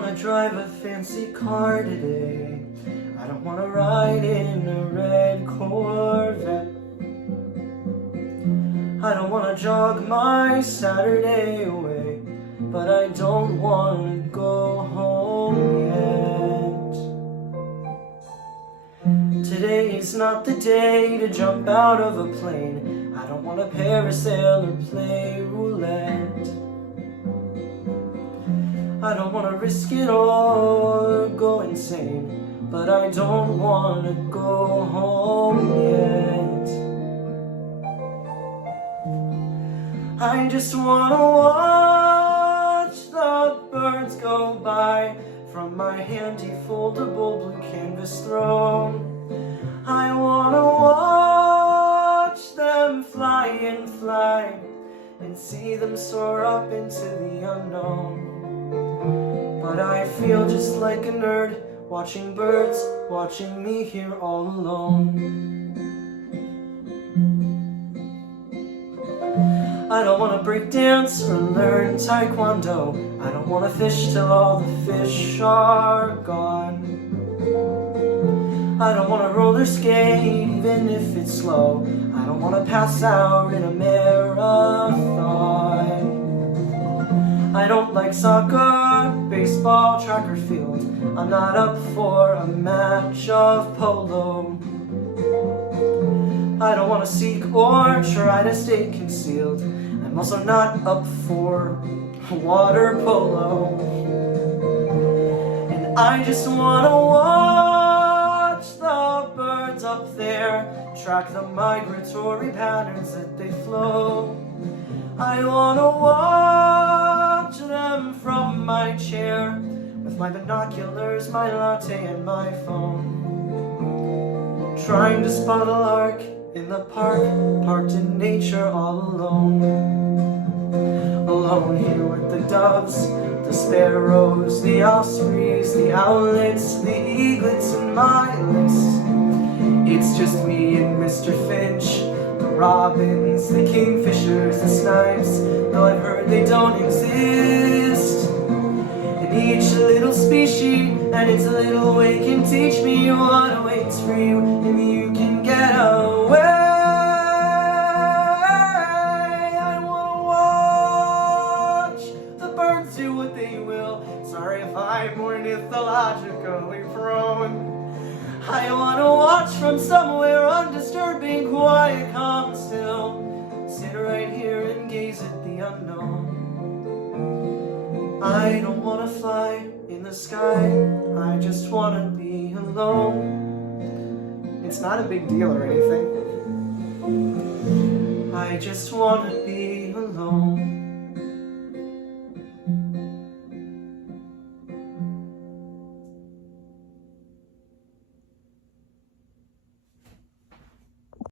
wanna drive a fancy car today. I don't wanna ride in a red Corvette. I don't wanna jog my Saturday away, but I don't wanna go home yet. Today is not the day to jump out of a plane. I don't wanna parasail or play roulette. I don't wanna risk it or go insane, but I don't wanna go home yet. I just wanna watch the birds go by from my handy foldable blue canvas throne. I wanna watch them fly and fly and see them soar up into the unknown. But I feel just like a nerd watching birds, watching me here all alone. I don't wanna break dance or learn taekwondo. I don't wanna fish till all the fish are gone. I don't wanna roller skate even if it's slow. I don't wanna pass out in a marathon. I don't like soccer, baseball, track or field. I'm not up for a match of polo. I don't want to seek or try to stay concealed. I'm also not up for water polo. And I just want to watch the birds up there, track the migratory patterns that they flow. I want to watch them from my chair, with my binoculars, my latte, and my phone. Trying to spot a lark in the park, parked in nature all alone. Alone here with the doves, the sparrows, the ospreys, the owlets, the eaglets in my list. It's just me and Mr. Finch, the robins, the kingfishers, the snipes, though I've heard they don't exist. And each little species and its little way can teach me what awaits for you if you can get away. I wanna watch the birds do what they will. Sorry if I'm ornithologically prone. I wanna watch from somewhere undisturbing, quiet, calm, and still. Sit right here and gaze at the unknown. I don't wanna fly in the sky, I just wanna be alone. It's not a big deal or anything. I just wanna be